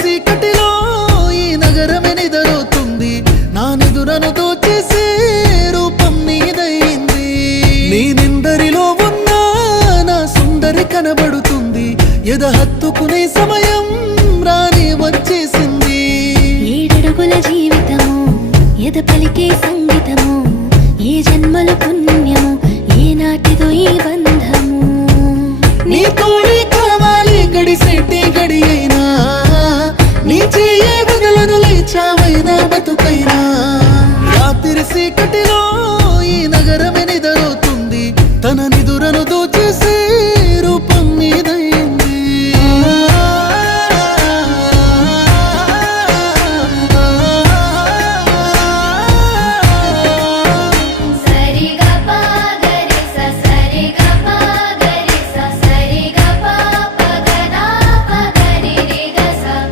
చీకటిలో ఈ నగరమే నిదరవుతుంది, నా నిదురను దోచేసే రూపం నీదయింది. నీ నిందరిలో ఉన్న నా సుందరి కనబడుతుంది, ఎద హత్తుకునే సమయం రాని వచ్చేసింది. ఏడడుగుల జీవితము ఎద పలికే సంగీతము, ఏ జన్మల పుణ్యము ఏ నాటిదో ఈ బంధము. నీ తోడే కావాలి గడిసేటి గడి అయినా, నీ చెయ్యే వదలను లేచావైనా బతుకైనా. రాత్రి చీకటిలో